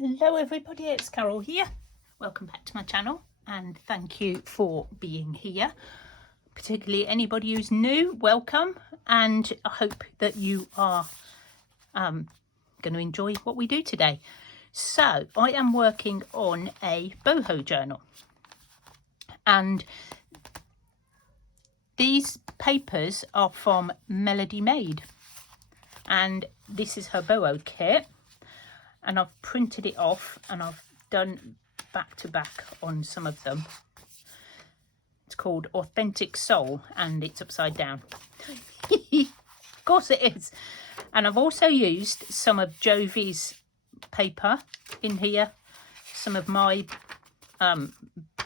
Hello everybody, it's Carol here. Welcome back to my channel and thank you for being here. Particularly anybody who's new, welcome, and I hope that you are going to enjoy what we do today. So I am working on a boho journal, and these papers are from MelodiMade, and this is her boho kit. And I've printed it off and I've done back to back on some of them. It's called Authentic Soul and it's upside down. Of course it is. And I've also used some of Jovi's paper in here. Some of my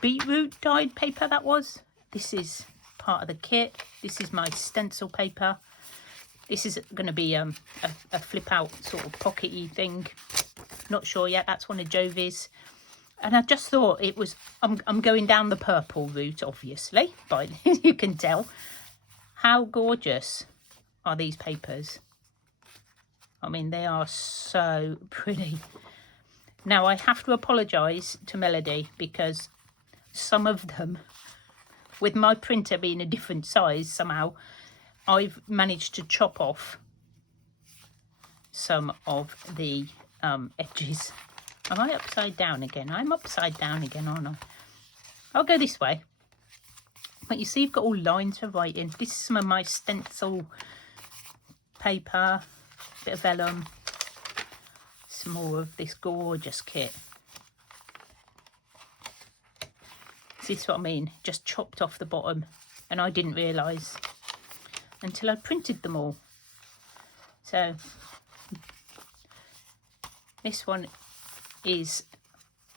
beetroot dyed paper that was. This is part of the kit. This is my stencil paper. This is going to be a flip out sort of pockety thing. Not sure yet. That's one of Jovi's. And I just thought it was, I'm going down the purple route, obviously, but you can tell. How gorgeous are these papers? I mean, they are so pretty. Now, I have to apologise to Melodi because some of them, with my printer being a different size somehow, I've managed to chop off some of the edges. Am I upside down again? I'm upside down again, aren't I? I'll go this way. But you see, you've got all lines for writing. This is some of my stencil paper, bit of vellum, some more of this gorgeous kit. See what I mean? Just chopped off the bottom, and I didn't realise until I printed them all. So this one is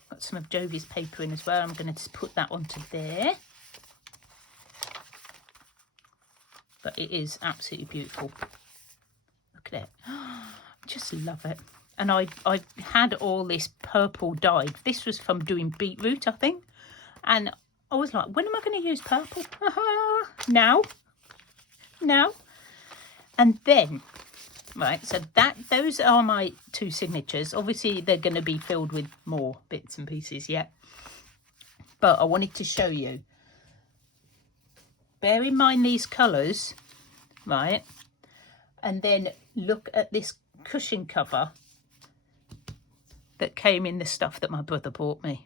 got some of Jovi's paper in as well. I'm going to just put that onto there. But it is absolutely beautiful. Look at it. I just love it. And I had all this purple dyed. This was from doing beetroot, I think. And I was like, when am I going to use purple? Now. And then, right, so those are my two signatures. Obviously they're going to be filled with more bits and pieces yet, but I wanted to show you. Bear in mind these colours, right, and then look at this cushion cover that came in the stuff that my brother bought me.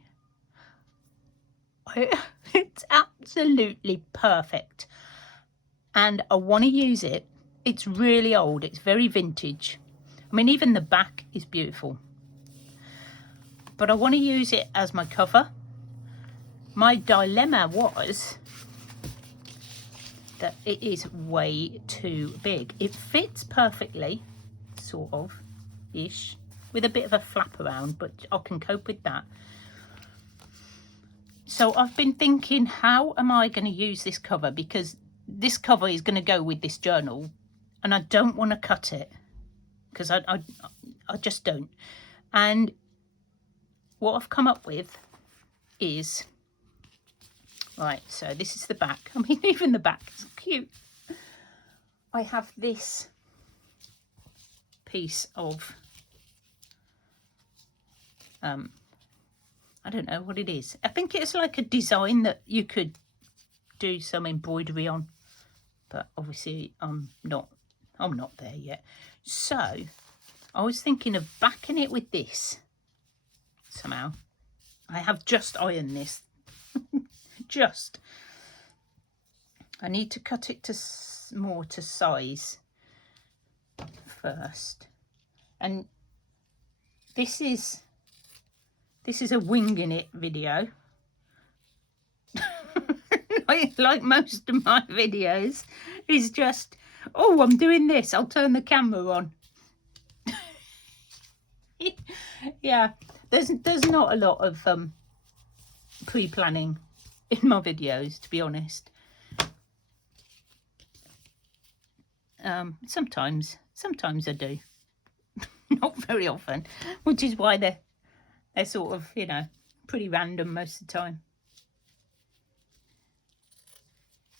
It's absolutely perfect. And I want to use it. It's really old. It's very vintage. I mean, even the back is beautiful. But I want to use it as my cover. My dilemma was that it is way too big. It fits perfectly, sort of, ish, with a bit of a flap around, but I can cope with that. So I've been thinking, how am I going to use this cover? Because this cover is going to go with this journal and I don't want to cut it because I just don't. And what I've come up with is, right, so this is the back. I mean, even the back is cute. I have this piece of, I don't know what it is. I think it's like a design that you could do some embroidery on, but obviously I'm not there yet. So I was thinking of backing it with this somehow. I have just ironed this. Just, I need to cut it to more to size first. And this is a winging it video. Like most of my videos, is just, oh, I'm doing this, I'll turn the camera on. Yeah, there's not a lot of pre-planning in my videos, to be honest. Sometimes I do. Not very often, which is why they're sort of, you know, pretty random most of the time.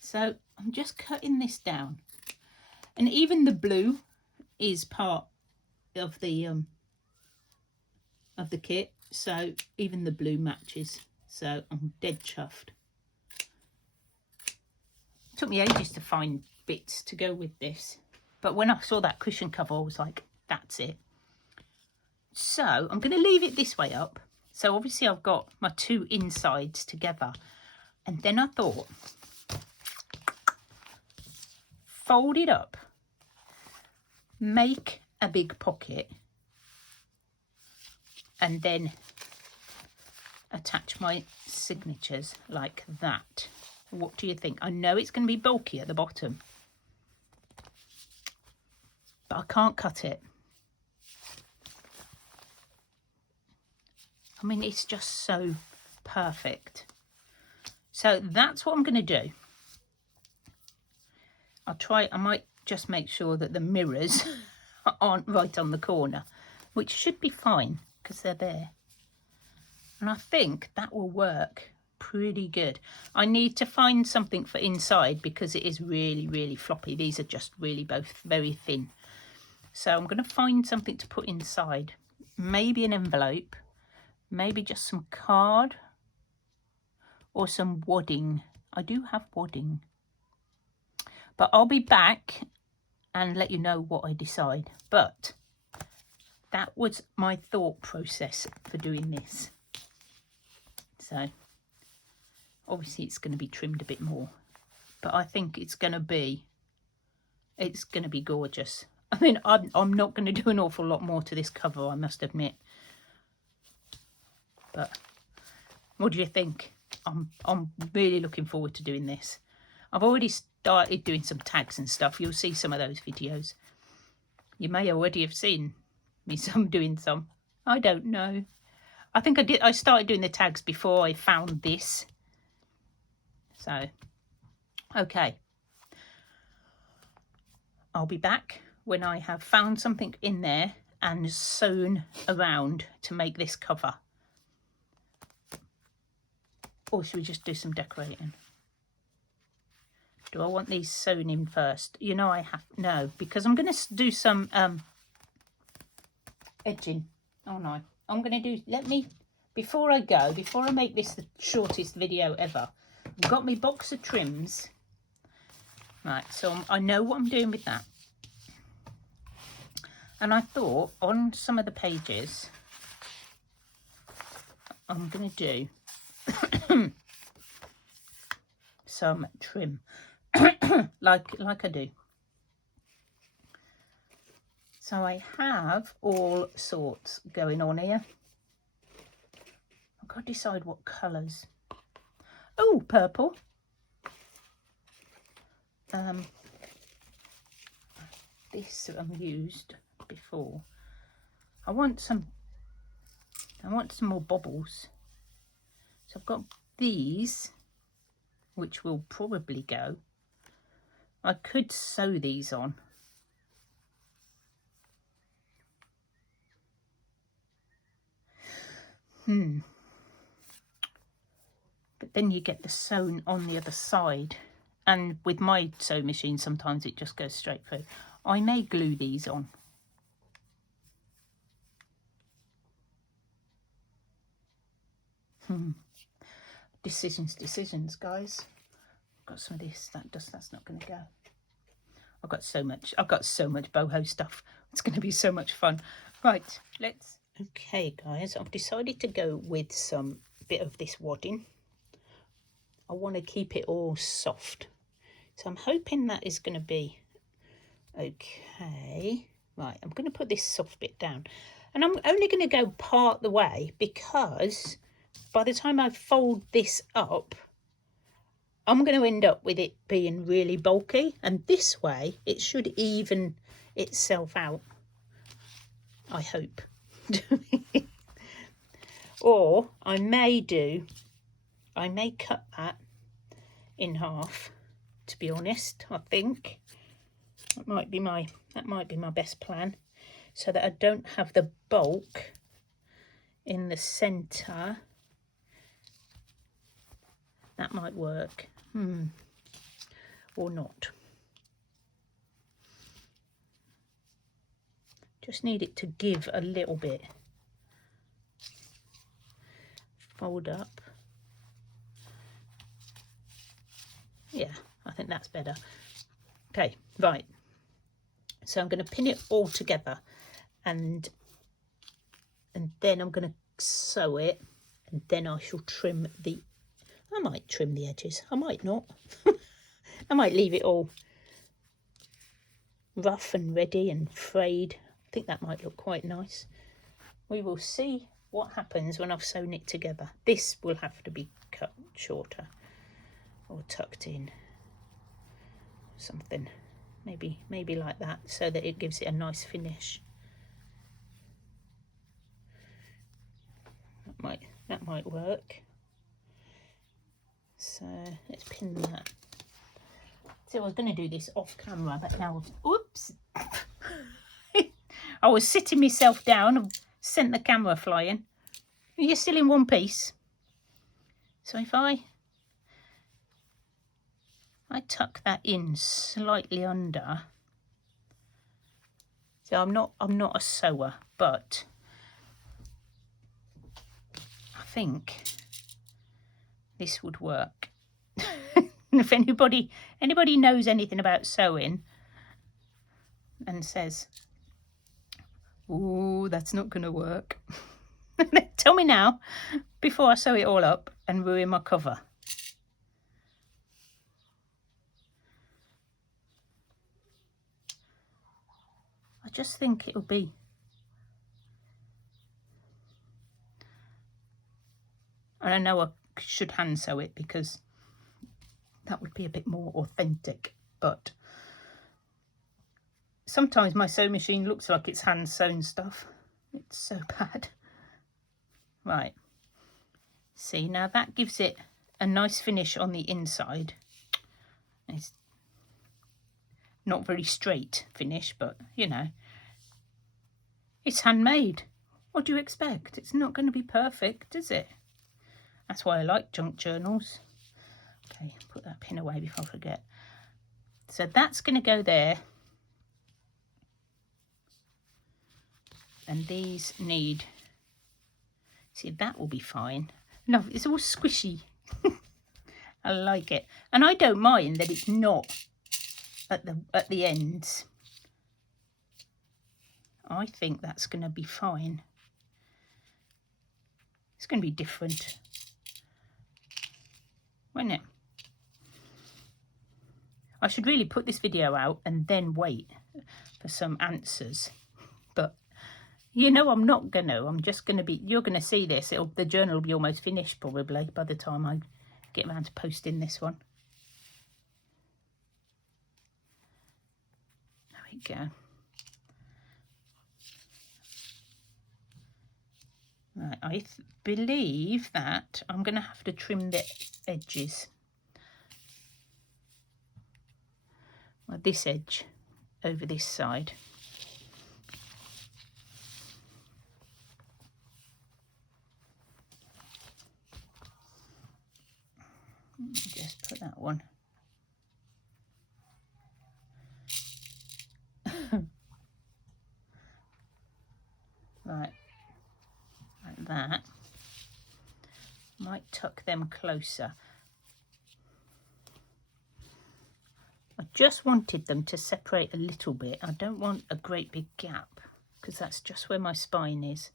So I'm just cutting this down, and even the blue is part of the of the kit, so even the blue matches, so I'm dead chuffed. It took me ages to find bits to go with this, but when I saw that cushion cover I was like, that's it. So I'm going to leave it this way up. So obviously I've got my two insides together, and then I thought, fold it up, make a big pocket, and then attach my signatures like that. What do you think? I know it's going to be bulky at the bottom, but I can't cut it. I mean, it's just so perfect. So that's what I'm going to do. I might just make sure that the mirrors aren't right on the corner, which should be fine because they're there. And I think that will work pretty good. I need to find something for inside because it is really, really floppy. These are just really both very thin. So I'm going to find something to put inside. Maybe an envelope, maybe just some card or some wadding. I do have wadding. But I'll be back and let you know what I decide. But that was my thought process for doing this. So obviously it's going to be trimmed a bit more, but I think it's going to be gorgeous. I mean, I'm not going to do an awful lot more to this cover, I must admit. But what do you think? I'm really looking forward to doing this. I've already started doing some tags and stuff. You'll see some of those videos. You may already have seen me doing some. I don't know. I think I started doing the tags before I found this. So, okay. I'll be back when I have found something in there and sewn around to make this cover. Or should we just do some decorating? Do I want these sewn in first? You know I have, no, because I'm going to do some edging. Oh no, I'm going to do, before I make this the shortest video ever, I've got my box of trims. Right, so I know what I'm doing with that. And I thought on some of the pages, I'm going to do some trim. like I do. So I have all sorts going on here. I've got to decide what colours. Oh, purple. This I've used before. I want some more bobbles. So I've got these, which will probably go. I could sew these on. But then you get the sewn on the other side. And with my sewing machine, sometimes it just goes straight through. I may glue these on. Decisions, guys. Got some of this. That's not going to go. I've got so much boho stuff. It's going to be so much fun. Right, let's. Okay, guys, I've decided to go with some bit of this wadding. I want to keep it all soft, so I'm hoping that is going to be okay. Right, I'm going to put this soft bit down, and I'm only going to go part the way because by the time I fold this up, I'm going to end up with it being really bulky, and this way it should even itself out, I hope. Or I may cut that in half, to be honest. I think that might be my best plan, so that I don't have the bulk in the center. That might work. Or not. Just need it to give a little bit. fold up. Yeah, I think that's better. Okay, right. So I'm going to pin it all together, and then I'm going to sew it, and then I shall trim the, I might trim the edges, I might not. I might leave it all rough and ready and frayed. I think that might look quite nice. We will see what happens when I've sewn it together. This will have to be cut shorter or tucked in, something. Maybe like that, so that it gives it a nice finish. That might work. So let's pin that. So I was going to do this off camera, but now, oops. I was sitting myself down and sent the camera flying. You're still in one piece. So if I tuck that in slightly under. So I'm not a sewer, but I think this would work. If anybody knows anything about sewing and says, "Oh, that's not going to work," tell me now before I sew it all up and ruin my cover. I just think it'll be, and I know I should hand sew it because that would be a bit more authentic, but sometimes my sewing machine looks like it's hand sewn stuff. It's so bad. Right, see, now that gives it a nice finish on the inside. It's not very straight finish, but you know, it's handmade. What do you expect? It's not going to be perfect, is it? That's why I like junk journals. Okay, put that pin away before I forget. So that's going to go there. And these need, see, that will be fine. No, it's all squishy. I like it. And I don't mind that it's not at the ends. I think that's going to be fine. It's going to be different, won't it? I should really put this video out and then wait for some answers, but you know I'm not going to. I'm just going to be, you're going to see this. The journal will be almost finished probably by the time I get around to posting this one. There we go. Right, I believe that I'm going to have to trim the edges. Well, this edge over this side. Just put that one. Right, like that. Might tuck them closer. I just wanted them to separate a little bit. I don't want a great big gap because that's just where my spine is.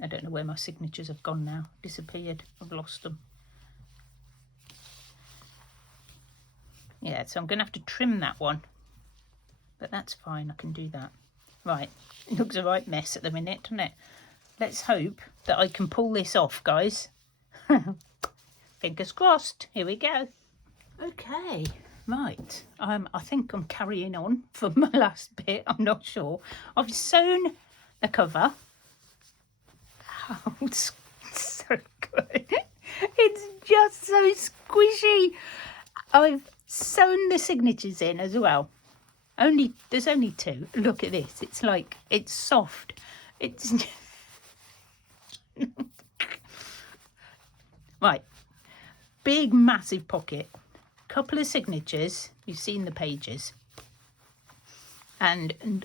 I don't know where my signatures have gone now. Disappeared. I've lost them. Yeah, so I'm going to have to trim that one. But that's fine. I can do that. Right. It looks a right mess at the minute, doesn't it? Let's hope that I can pull this off, guys. Fingers crossed. Here we go. Okay. Right. I think I'm carrying on for my last bit. I'm not sure. I've sewn the cover. Oh, it's so good. It's just so squishy. I've sewn the signatures in as well. There's only two. Look at this. It's like, it's soft. It's right. Big massive pocket. Couple of signatures. You've seen the pages. And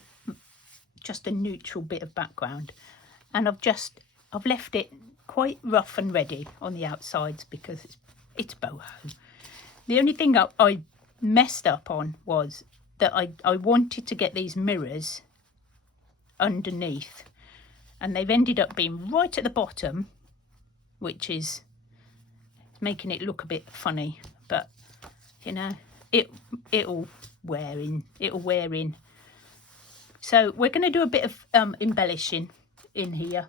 just a neutral bit of background, and I've left it quite rough and ready on the outsides because it's boho. The only thing I messed up on was that I wanted to get these mirrors underneath, and they've ended up being right at the bottom, which is making it look a bit funny, but you know, it'll wear in. So we're going to do a bit of embellishing in here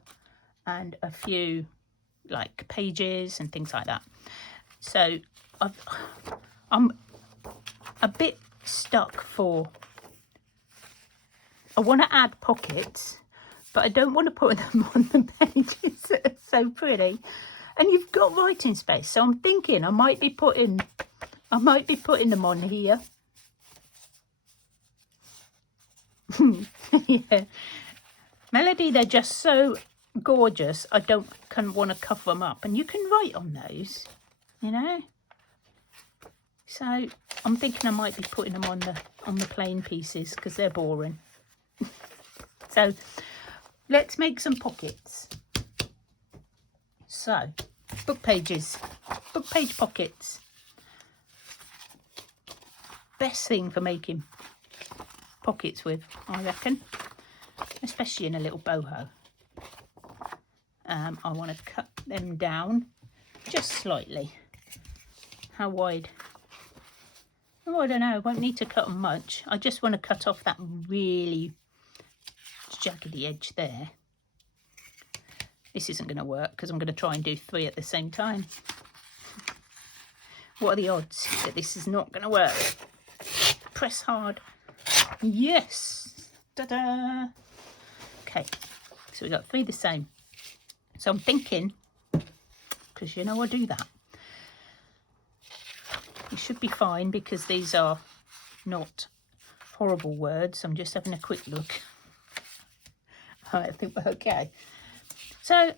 and a few like pages and things like that. So I'm a bit stuck for, I want to add pockets, but I don't want to put them on the pages that are so pretty. And you've got writing space, so I'm thinking I might be putting them on here. Yeah, Melodi, they're just so gorgeous. I don't want to cover them up, and you can write on those, you know. So I'm thinking I might be putting them on the plain pieces because they're boring. So let's make some pockets. So book pages, book page pockets. Best thing for making pockets with, I reckon, especially in a little boho. I want to cut them down just slightly. How wide? Oh, I don't know. I won't need to cut them much. I just want to cut off that really jaggedy edge there. This isn't going to work because I'm going to try and do 3 at the same time. What are the odds that this is not going to work? Press hard. Yes. Ta-da. Okay, so we got 3 the same. So I'm thinking, because you know I do that, it should be fine because these are not horrible words. I'm just having a quick look. I think we're okay. So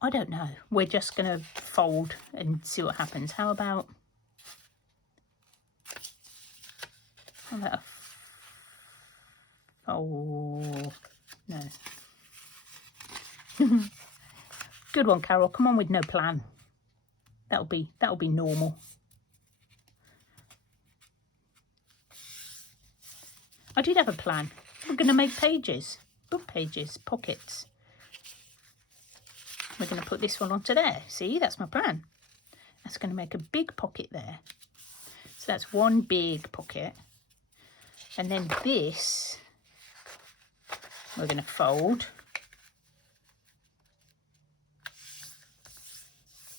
I don't know. We're just going to fold and see what happens. How about a fold? No. Good one, Carol. Come on with no plan. That'll be normal. I did have a plan. We're going to make pages, book pages, pockets. We're going to put this one onto there. See, that's my plan. That's going to make a big pocket there. So that's one big pocket. And then this, we're going to fold.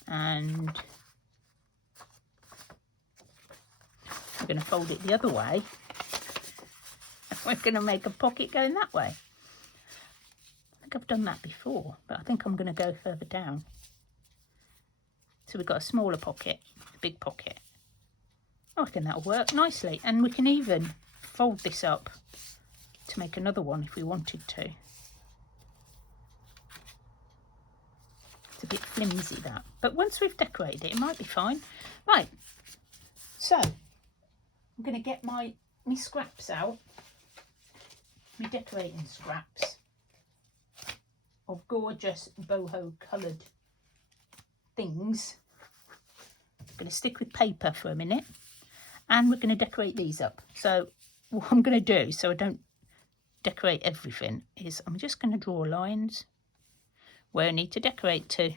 And we're going to fold it the other way. We're going to make a pocket going that way. I think I've done that before, but I think I'm going to go further down. So we've got a smaller pocket, a big pocket. I reckon that'll work nicely. And we can even fold this up to make another one if we wanted to. It's a bit flimsy, that. But once we've decorated it, it might be fine. Right, so I'm going to get my scraps out. My decorating scraps of gorgeous boho coloured things. I'm going to stick with paper for a minute, and we're going to decorate these up. So what I'm going to do, so I don't decorate everything, is I'm just going to draw lines where I need to decorate to.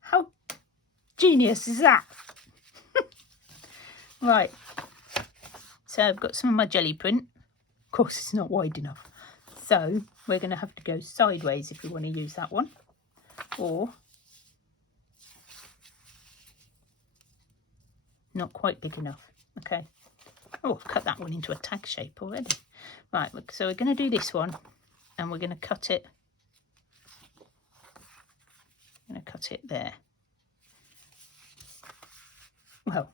How genius is that? Right, so I've got some of my jelly print. Of course, it's not wide enough, so we're going to have to go sideways if we want to use that one, or not quite big enough. Okay. Oh, I've cut that one into a tag shape already. Right, so we're going to do this one, and we're going to cut it. I'm going to cut it there. Well,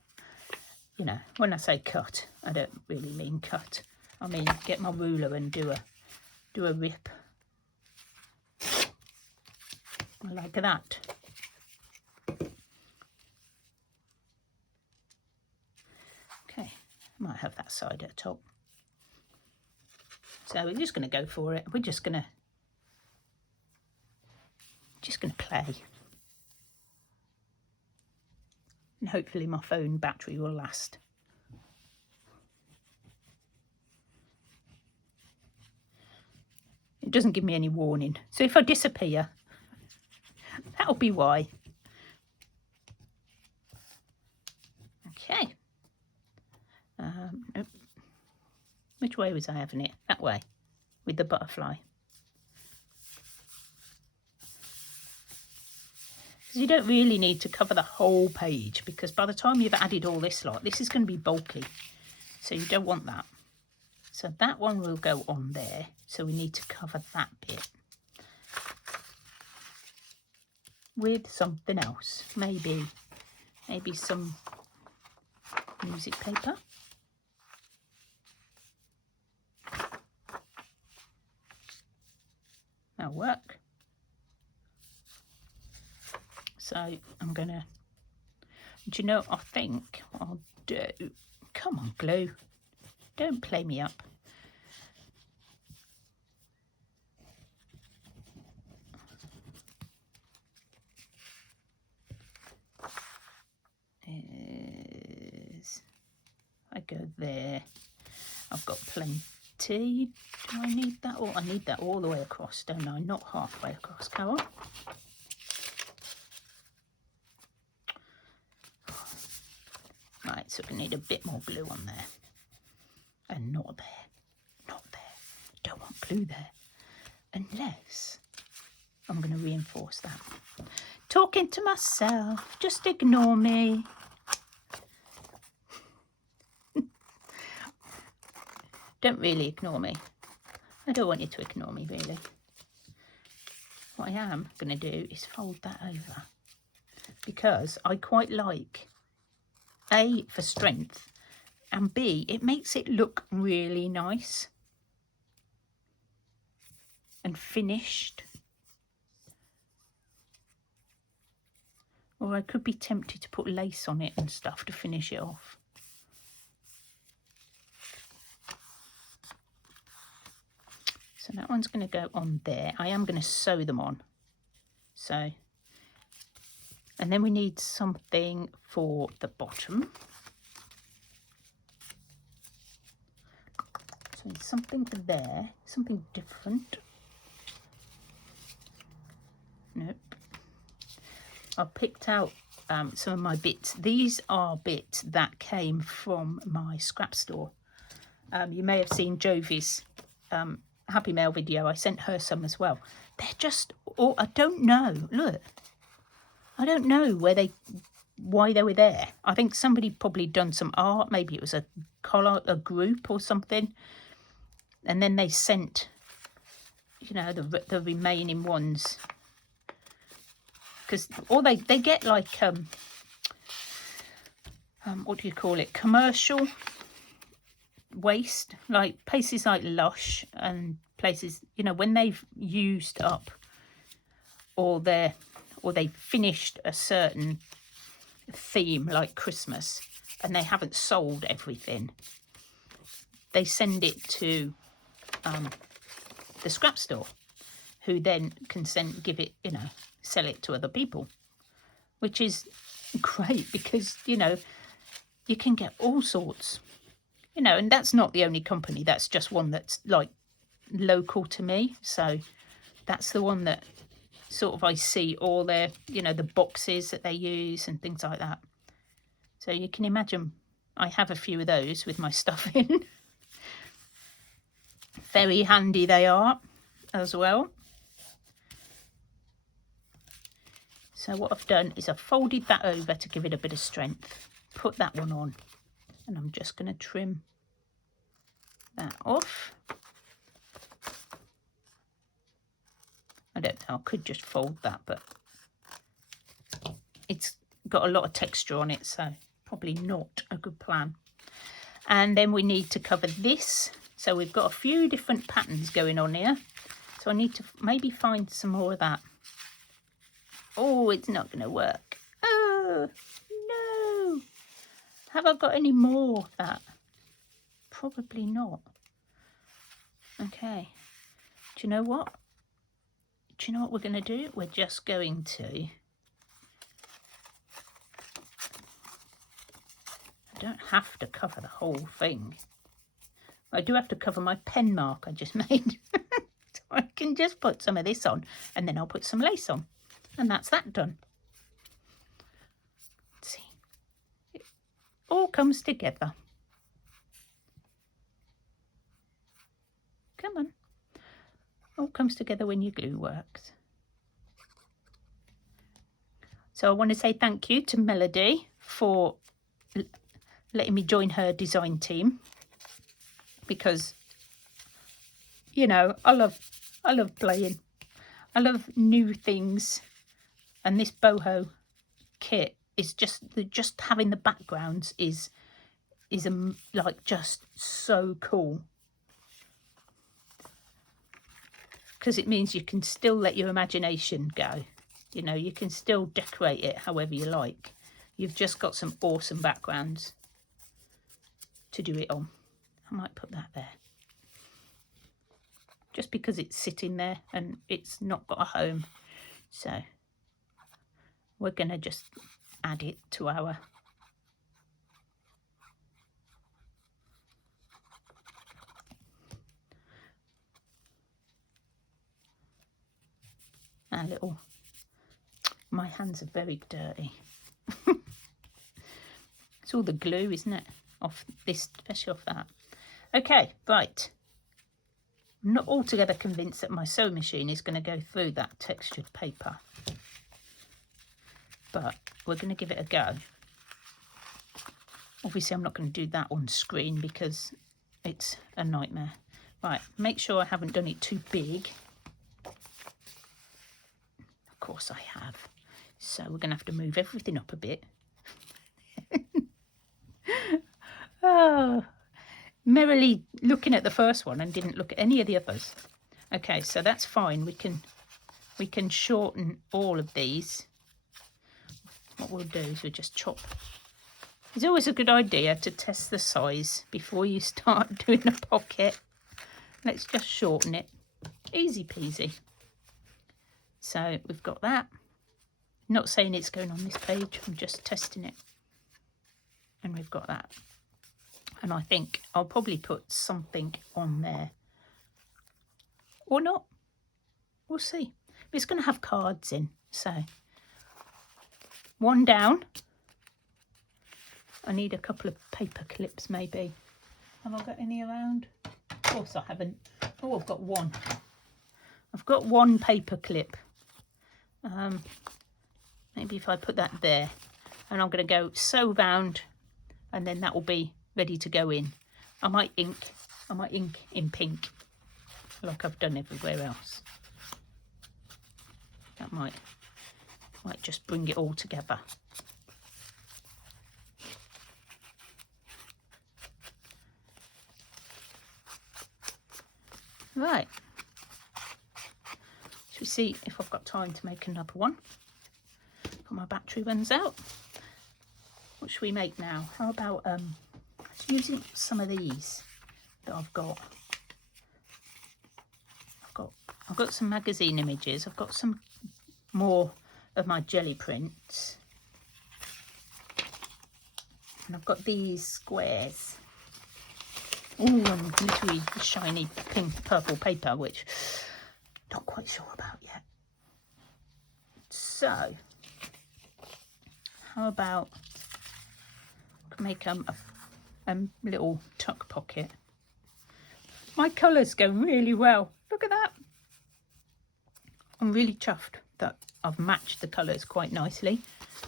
you know, when I say cut, I don't really mean cut. I mean, get my ruler and do a rip like that. Okay, might have that side at the top. So we're just going to go for it. We're just going to play. And hopefully my phone battery will last. It doesn't give me any warning. So if I disappear, that'll be why. Okay. Nope. Which way was I having it? That way, with the butterfly. Because you don't really need to cover the whole page, because by the time you've added all this lot, this is going to be bulky. So you don't want that. So that one will go on there. So we need to cover that bit with something else. Maybe some music paper. That'll work. So I'm gonna, do you know, I think what I'll do, come on glue, don't play me up. I go there, I've got plenty. Do I need that all? I need that all the way across, don't I? Not halfway across, Carol. Right, so we need a bit more glue on there. And not there. Not there. Don't want glue there. Unless I'm going to reinforce that. Talking to myself. Just ignore me. Don't really ignore me. I don't want you to ignore me, really. What I am going to do is fold that over. Because I quite like, A, for strength, and B, it makes it look really nice and finished. Or I could be tempted to put lace on it and stuff to finish it off. So that one's going to go on there. I am going to sew them on. So, and then we need something for the bottom. So something there, something different. Nope. I picked out some of my bits. These are bits that came from my scrap store. You may have seen Jovi's Happy Mail video. I sent her some as well. They're just, oh, I don't know. Look, I don't know why they were there. I think somebody probably done some art. Maybe it was a group or something. And then they sent, you know, the remaining ones. Because or they get like what do you call it? Commercial waste, like places like Lush and places, you know, when they've used up or they finished a certain theme like Christmas and they haven't sold everything, they send it to the scrap store, who then can give it, you know, sell it to other people, which is great because, you know, you can get all sorts. You know, and that's not the only company. That's just one that's like local to me. So that's the one that sort of I see all their, you know, the boxes that they use and things like that. So you can imagine I have a few of those with my stuff in. Very handy they are as well. So what I've done is I've folded that over to give it a bit of strength. Put that one on. And I'm just going to trim that off. I don't know, I could just fold that, but it's got a lot of texture on it, so probably not a good plan. And then we need to cover this. So we've got a few different patterns going on here. So I need to maybe find some more of that. Oh, it's not going to work. Oh, no. Have I got any more of that? Probably not. Okay. Do you know what? Do you know what we're going to do? We're just going to... I don't have to cover the whole thing. I do have to cover my pen mark I just made. So I can just put some of this on and then I'll put some lace on. And that's that done. Let's see. It all comes together. Come on. All comes together when your glue works. So I want to say thank you to Melodi for letting me join her design team, because, you know, I love playing. I love new things, and this boho kit is just having the backgrounds is like just so cool, because it means you can still let your imagination go. You know, you can still decorate it however you like. You've just got some awesome backgrounds to do it on. I might put that there. Just because it's sitting there and it's not got a home. So we're going to just add it to our little... My hands are very dirty. It's all the glue, isn't it? Off this, especially off that. Okay, right. I'm not altogether convinced that my sewing machine is going to go through that textured paper. But we're going to give it a go. Obviously, I'm not going to do that on screen because it's a nightmare. Right, make sure I haven't done it too big. Of course I have. So we're going to have to move everything up a bit. Oh, merrily looking at the first one and didn't look at any of the others. Okay, so that's fine. We can shorten all of these. What we'll do is we'll just chop. It's always a good idea to test the size before you start doing a pocket. Let's just shorten it. Easy peasy. So we've got that. Not saying it's going on this page, I'm just testing it. And we've got that. And I think I'll probably put something on there. Or not. We'll see. It's going to have cards in. So, one down. I need a couple of paper clips maybe. Have I got any around? Of course I haven't. Oh, I've got one. I've got one paper clip. Maybe if I put that there. And I'm going to go sew round. And then that will be ready to go in. I might ink in pink, like I've done everywhere else. That might just bring it all together. Right. Should we see if I've got time to make another one before my battery runs out? What should we make now? How about using some of these that I've got. I've got some magazine images. I've got some more of my jelly prints. And I've got these squares. Oh, and glittery, shiny pink, purple paper, which I'm not quite sure about yet. So, how about make a little tuck pocket. My colours go really well. Look at that. I'm really chuffed that I've matched the colours quite nicely.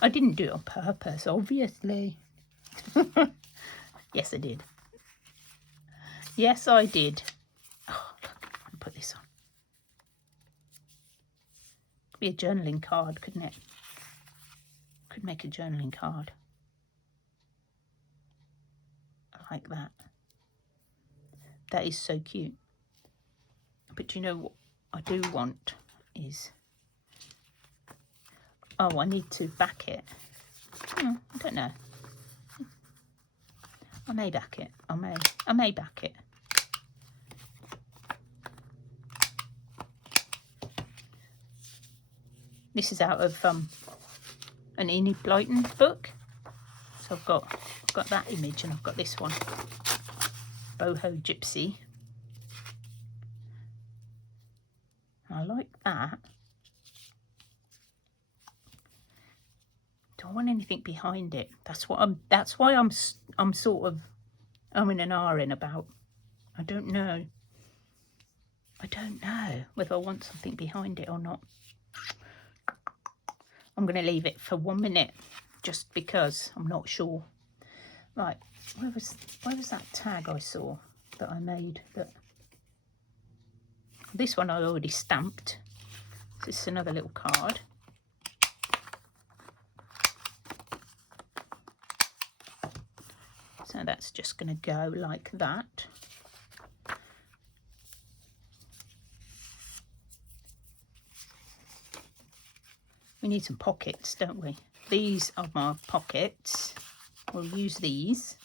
I didn't do it on purpose, obviously. Yes, I did. Yes, I did. Oh, look, I'll put this on. Could be a journaling card, couldn't it? Could make a journaling card. Like that. That is so cute. But you know what I do want is... Oh, I need to back it. I don't know. I may back it. I may back it. This is out of an Enid Blyton book. So I've got that image, and I've got this one, Boho Gypsy. I like that. Don't want anything behind it. That's why I'm sort of in and ahhing about. I don't know whether I want something behind it or not. I'm going to leave it for 1 minute just because I'm not sure. Right, where was that tag I saw that I made? This one I already stamped. This is another little card. So that's just going to go like that. We need some pockets, don't we? These are my pockets. We'll use these.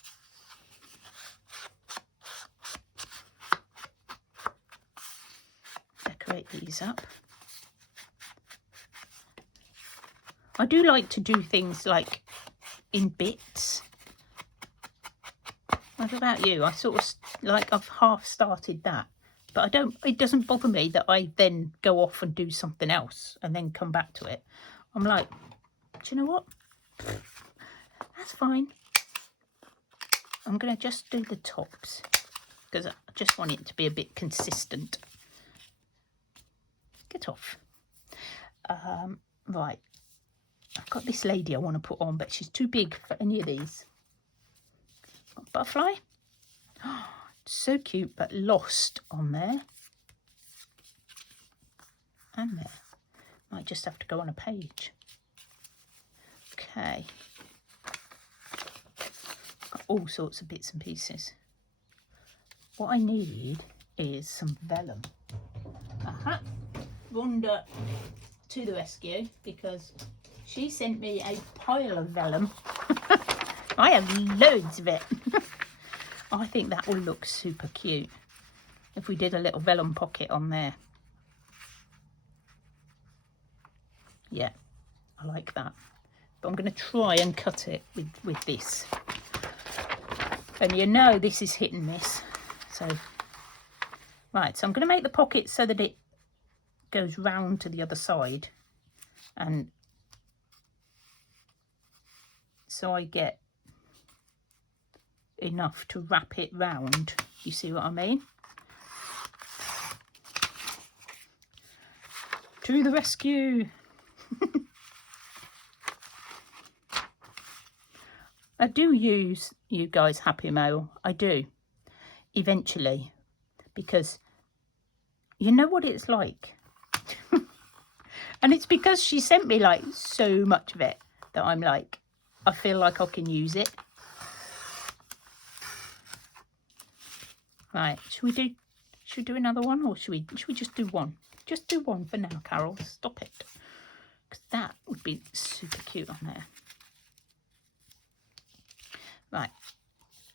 Decorate these up. I do like to do things like in bits. What about you? I sort of like I've half started that, but it doesn't bother me that I then go off and do something else and then come back to it. I'm like, do you know what? That's fine. I'm going to just do the tops because I just want it to be a bit consistent. Get off. Right. I've got this lady I want to put on, but she's too big for any of these. Butterfly. Oh, so cute, but lost on there. And there. Might just have to go on a page. Okay. Got all sorts of bits and pieces. What I need is some vellum. Aha. Rhonda to the rescue because she sent me a pile of vellum. I have loads of it. I think that will look super cute if we did a little vellum pocket on there. Yeah, I like that. But I'm going to try and cut it with this. And you know this is hit and miss. So, right, so I'm going to make the pocket so that it goes round to the other side. And so I get enough to wrap it round. You see what I mean? To the rescue. I do use, you guys, Happy Mail. I do. Eventually. Because you know what it's like. And it's because she sent me like so much of it that I'm like, I feel like I can use it. Right, should we do another one, or should we just do one? Just do one for now, Carol. Stop it. Because that would be super cute on there. Right.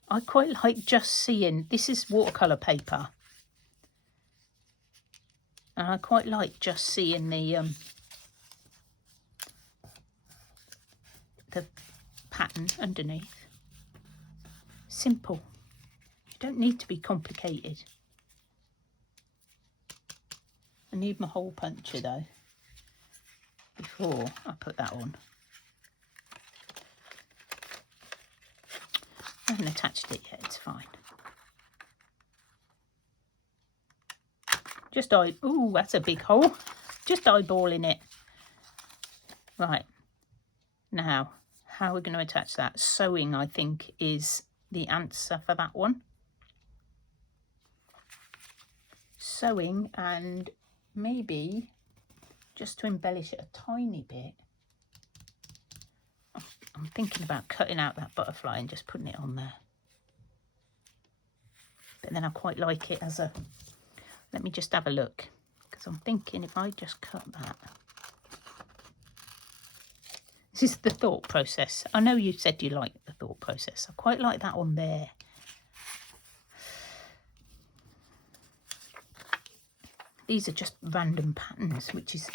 I quite like just seeing, this is watercolour paper. And I quite like just seeing the pattern underneath. Simple. You don't need to be complicated. I need my hole puncher though before I put that on. I haven't attached it yet, it's fine. Just ooh, that's a big hole. Just eyeballing it. Right. Now, how are we going to attach that? Sewing, I think, is the answer for that one. Sewing, and maybe just to embellish it a tiny bit, I'm thinking about cutting out that butterfly and just putting it on there. But then I quite like it as a, let me just have a look, because I'm thinking if I just cut that. This is the thought process. I know you said you like the thought process. I quite like that on there. These are just random patterns, which is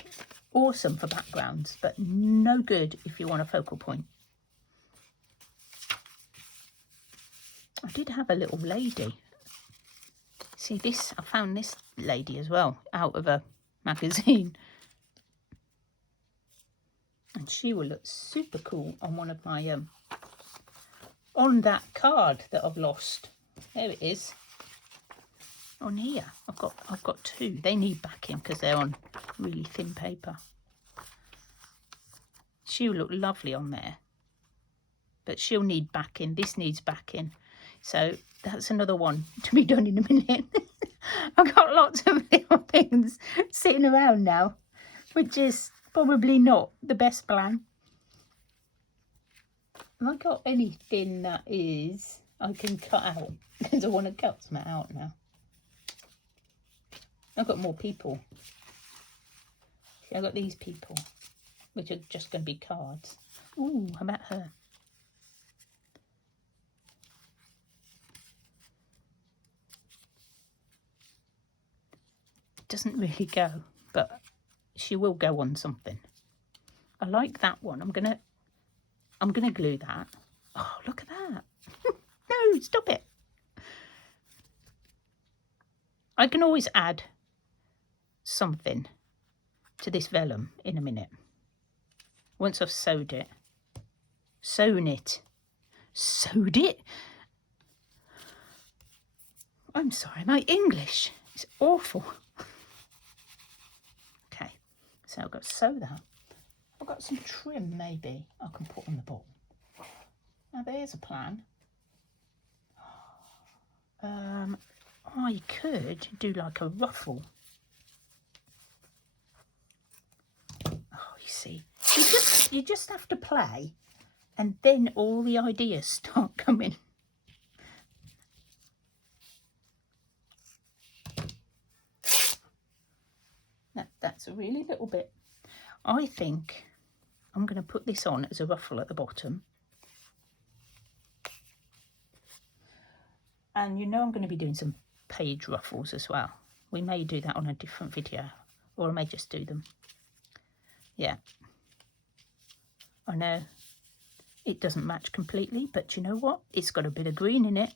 awesome for backgrounds, but no good if you want a focal point. I did have a little lady. See this, I found this lady as well out of a magazine. And she will look super cool on one of my, on that card that I've lost. There it is. On here, I've got two. They need backing because they're on really thin paper. She'll look lovely on there. But she'll need backing. This needs backing. So that's another one to be done in a minute. I've got lots of little things sitting around now, which is probably not the best plan. Have I got anything that is I can cut out? Because I want to cut some out now. I've got more people. See, I've got these people, which are just going to be cards. Ooh, how about her? Doesn't really go, but she will go on something. I like that one. I'm gonna glue that. Oh, look at that. No, stop it. I can always add something to this vellum in a minute. Once I've sewed it. Sewed it? I'm sorry, my English is awful. Okay, so I've got to sew that. I've got some trim maybe I can put on the bottom. Now there's a plan. I could do like a ruffle. Oh, you see, you just have to play, and then all the ideas start coming. That's a really little bit. I think I'm going to put this on as a ruffle at the bottom. And you know I'm going to be doing some page ruffles as well. We may do that on a different video, or I may just do them. Yeah. I know it doesn't match completely, but you know what? It's got a bit of green in it.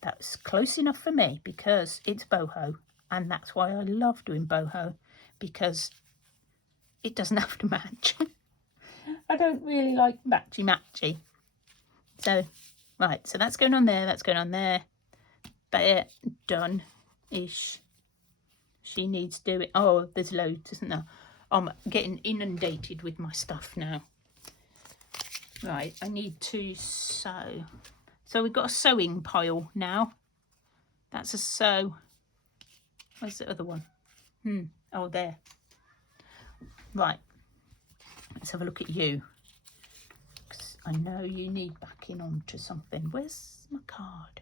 That's close enough for me because it's boho, and that's why I love doing boho, because it doesn't have to match. I don't really like matchy. So, right, so that's going on there, that's going on there. But done-ish. She needs doing. Oh, there's loads, isn't there? I'm getting inundated with my stuff now. Right, I need to sew. So we've got a sewing pile now. That's a sew. Where's the other one? Oh, there. Right. Let's have a look at you. 'Cause I know you need backing onto something. Where's my card?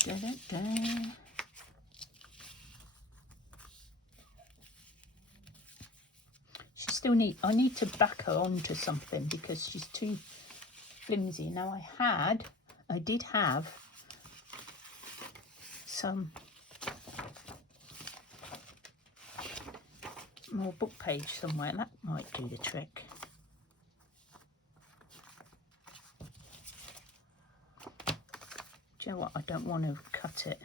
Da, da, da. She still I need to back her onto something because she's too flimsy. Now I did have some more book page somewhere. That might do the trick. Do you know what? I don't want to cut it.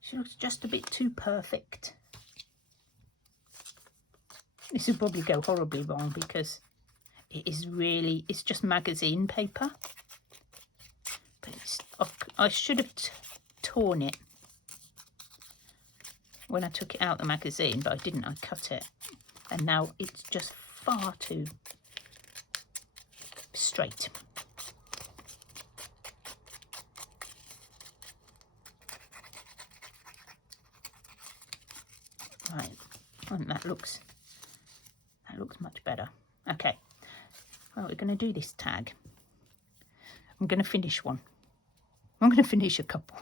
She looks just a bit too perfect. This will probably go horribly wrong because it is really, it's just magazine paper. But I should have torn it when I took it out the magazine, but I didn't. I cut it, and now it's just far too straight. Right, and that looks much better. Okay, well, we're going to do this tag. I'm going to finish one. I'm going to finish a couple.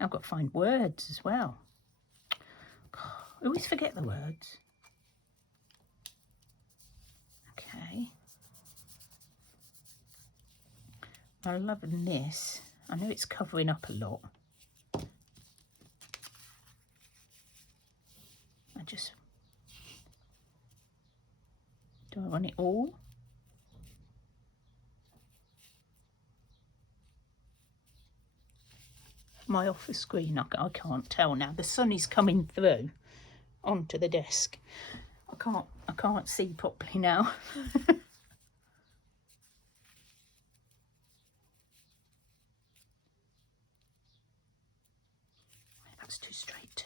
I've got to find words as well. I always forget the words. Okay. I'm loving this. I know it's covering up a lot. Do I want it all? Am I off the screen? I can't tell now. The sun is coming through onto the desk. I can't see properly now. That's too straight too.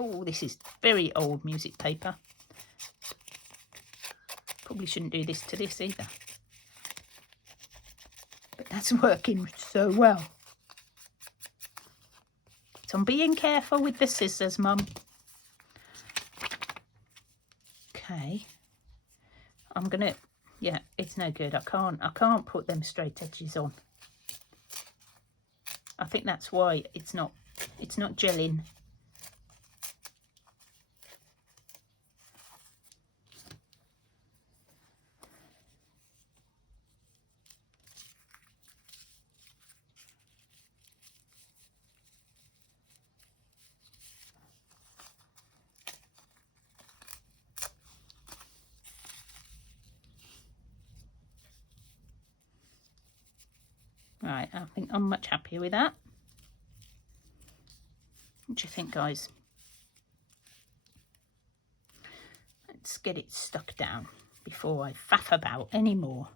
Oh, this is very old music paper. Probably shouldn't do this to this either. But that's working so well. So I'm being careful with the scissors, Mum. Okay. I'm gonna, yeah, it's no good. I can't put them straight edges on. I think that's why it's not gelling. Right, I think I'm much happier with that. What do you think, guys? Let's get it stuck down before I faff about anymore.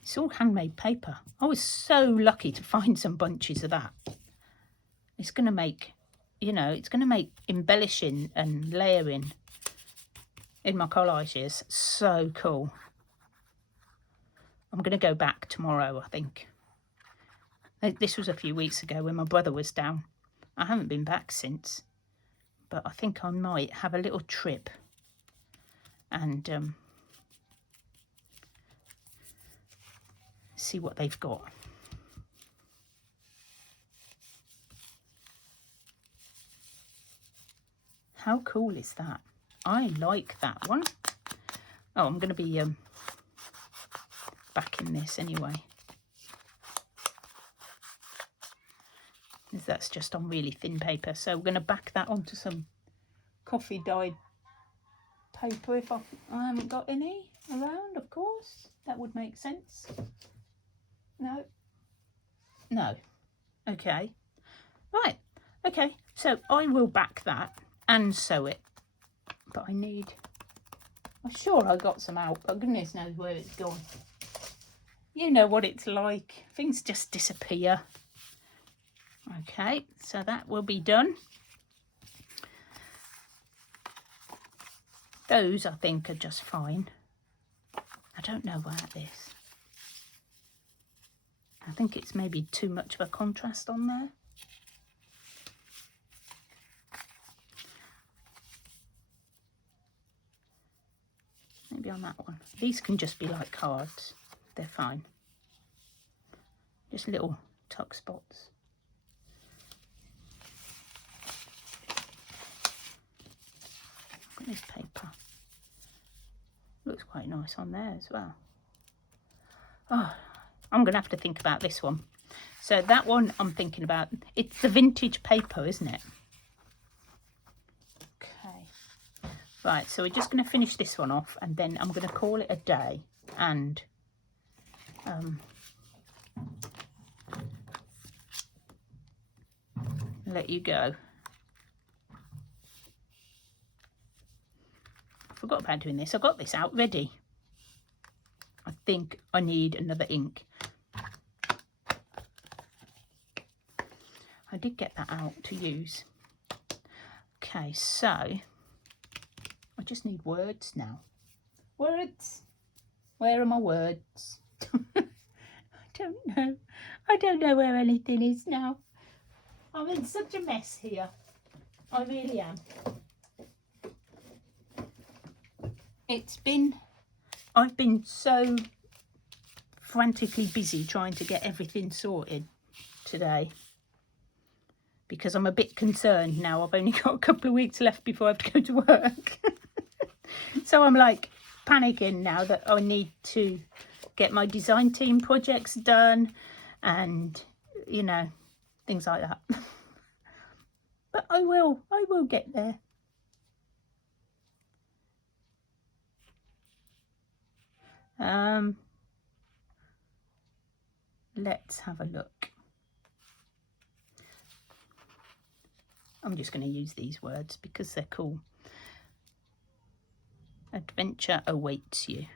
It's all handmade paper. I was so lucky to find some bunches of that. It's going to make, you know, it's going to make embellishing and layering in my collages so cool. I'm going to go back tomorrow, I think. This was a few weeks ago when my brother was down. I haven't been back since. But I think I might have a little trip and see what they've got. How cool is that? I like that one. Oh, I'm going to be back in this anyway. That's just on really thin paper. So we're going to back that onto some coffee dyed paper if I haven't got any around, of course. That would make sense. No. No. Okay. Right. Okay. So I will back that and sew it. But I'm sure I got some out, but goodness knows where it's gone. You know what it's like. Things just disappear. Okay, so that will be done. Those, I think, are just fine. I don't know where it is. I think it's maybe too much of a contrast on there. Maybe on that one. These can just be like cards. They're fine. Just little tuck spots. Look at this paper. Looks quite nice on there as well. Oh, I'm going to have to think about this one. So that one I'm thinking about. It's the vintage paper, isn't it? Okay. Right, so we're just going to finish this one off and then I'm going to call it a day and let you go. I forgot about doing this. I got this out ready. I think I need another ink. I did get that out to use. Okay, so I just need words now. Words. Where are my words? I don't know. I don't know where anything is now. I'm in such a mess here. I really am. I've been so frantically busy trying to get everything sorted today because I'm a bit concerned now. I've only got a couple of weeks left before I have to go to work. So I'm like, panicking now that I need to get my design team projects done and, you know, things like that. But I will get there. Let's have a look. I'm just going to use these words because they're cool. Adventure awaits you.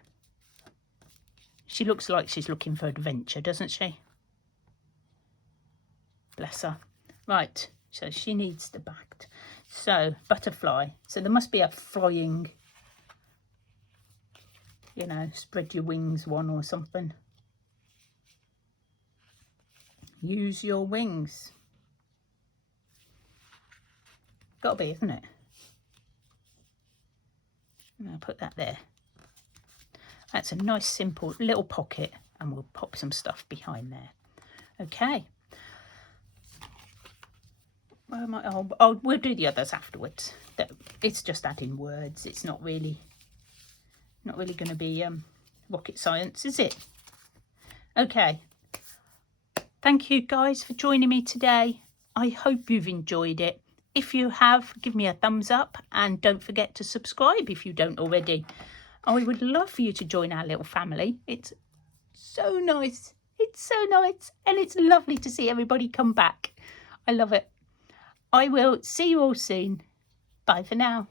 She looks like she's looking for adventure, doesn't she? Bless her. Right, so she needs the back. So, butterfly. So there must be a flying, you know, spread your wings one or something. Use your wings. Got to be, isn't it? I'll put that there. That's a nice simple little pocket, and we'll pop some stuff behind there. Okay. Where am I? Oh, we'll do the others afterwards. It's just adding words. It's not really going to be rocket science, is it? Okay. Thank you guys for joining me today. I hope you've enjoyed it. If you have, give me a thumbs up and don't forget to subscribe if you don't already. I would love for you to join our little family. It's so nice. It's so nice. And it's lovely to see everybody come back. I love it. I will see you all soon. Bye for now.